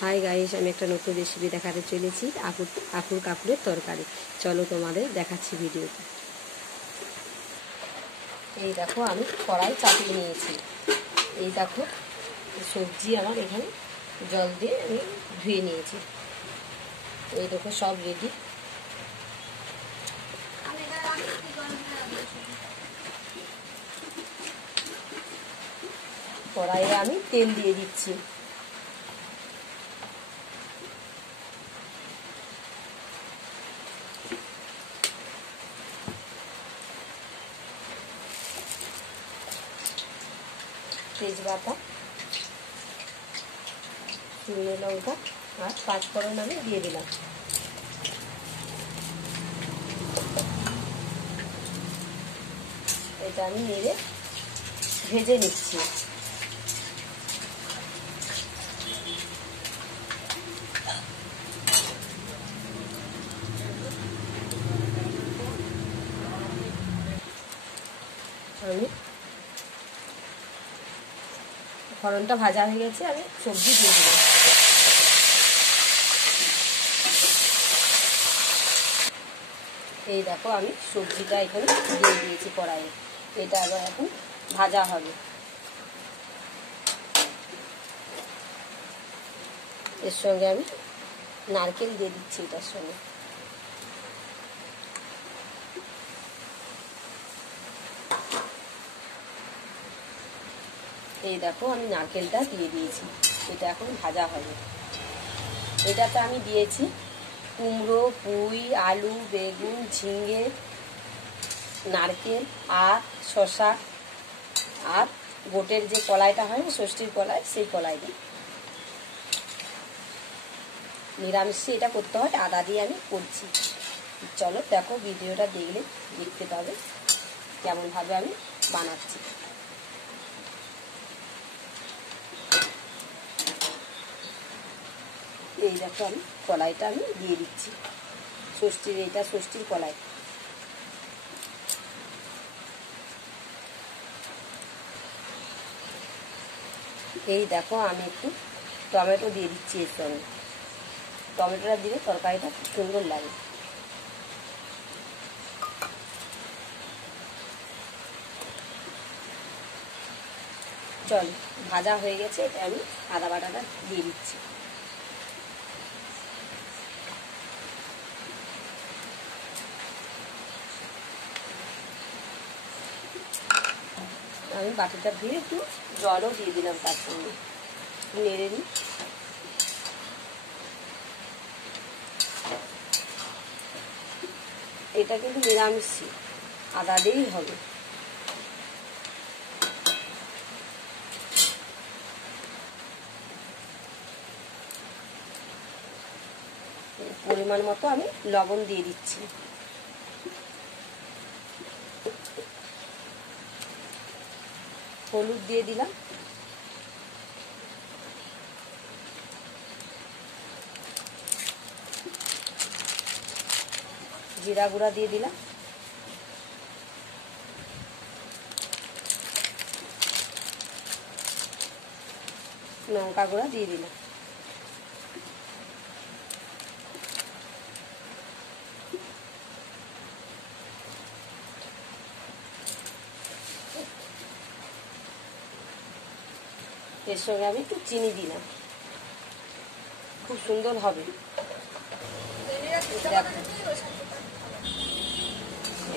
Hi guys, আমি একটা নতুন রেসিপি দেখাতে চলেছি। আকুর কাকুরের তরকারি। চলো তোমাদের দেখাচ্ছি ভিডিওতে। এই দেখো, আমি কড়াই চাপিয়ে নিয়েছি। এই দেখো, সবজি আমার এখানে জল দিয়ে আমি ধুয়ে নিয়েছি। এই দেখো, সব রেডি। কড়াইয়ে আমি তেল দিয়ে দিচ্ছি। তেজপাতা, শুকনো লঙ্কা আর পাঁচফোড়ন আমি দিয়ে দিলাম। এটা আমি নেড়ে ভেজে নিচ্ছি। আমি ফোড়নটা ভাজা হয়ে গেছে, আমি সবজি দিয়ে দিলাম। এই দেখো, আমি সবজিটা এখানে দিয়ে দিয়েছি কড়াইয়ে। এটা আবার এখন ভাজা হবে। এর সঙ্গে আমি নারকেল দিয়ে দিচ্ছি এটার সঙ্গে। এই দেখো, আমি নারকেলটা দিয়ে দিয়েছি। এটা এখন ভাজা হবে। এটাতে আমি দিয়েছি কুমড়ো, পুঁই, আলু, বেগুন, ঝিঙে, নারকেল আর শসা আর গোটের যে কলাইটা হয় না, ষষ্ঠীর কলাই, সেই কলাইটা। নিরামিষে এটা করতে হয়, আদা দিয়ে আমি করছি। চলো দেখো, ভিডিওটা দেখতে পাবে কেমনভাবে আমি বানাচ্ছি। এই দেখো, আমি কলাইটা আমি দিয়ে দিচ্ছি। এটা ষষ্ঠীর কলাই। এই দেখো, আমি একটু টমেটো দিয়ে দিচ্ছি এর সঙ্গে। টমেটোটা দিলে তরকারিটা খুব সুন্দর লাগে। চল, ভাজা হয়ে গেছে। এটা আমি আদা বাটাটা দিয়ে দিচ্ছি। আমি বাটিটা ধুয়ে একটু জলও দিয়ে দিলাম তার সঙ্গে। নেড়ে নিই। এটা কিন্তু নিরামিষ, আদা দিয়েই হবে। পরিমাণ মতো আমি লবণ দিয়ে দিচ্ছি। হলুদ দিয়ে দিলাম। জিরা গুঁড়া দিয়ে দিলাম। লঙ্কা গুঁড়া দিয়ে দিলাম। এর সঙ্গে আমি একটু চিনি দিলাম। খুব সুন্দর হবে।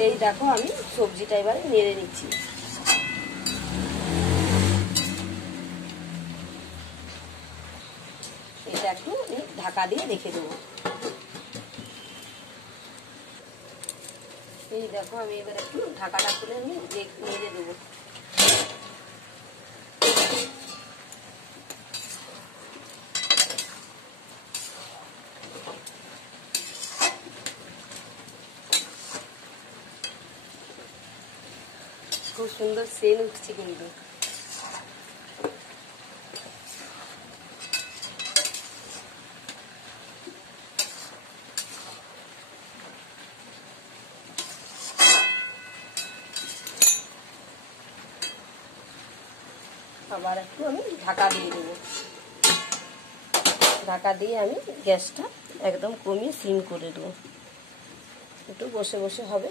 এই দেখো, আমি সবজিটা এবারে নেড়ে নিচ্ছি। এটা একটু ঢাকা দিয়ে রেখে দেবো। এই দেখো, আমি এবার একটু ঢাকাটা খুলে আমি নেড়ে দেবো। খুব সুন্দর সেন্ট উঠছে কিন্তু। আবার একটু আমি ঢাকা দিয়ে দেবো। ঢাকা দিয়ে আমি গ্যাসটা একদম কমিয়ে সিম করে দেবো, একটু বসে বসে হবে।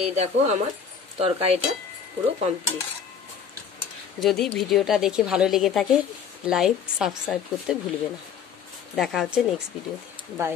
এই দেখো আমার তরকারিটা পুরো কমপ্লিট। যদি ভিডিওটা দেখে ভালো লেগে থাকে লাইক সাবস্ক্রাইব করতে ভুলবে না। দেখা হচ্ছে নেক্সট ভিডিওতে। বাই।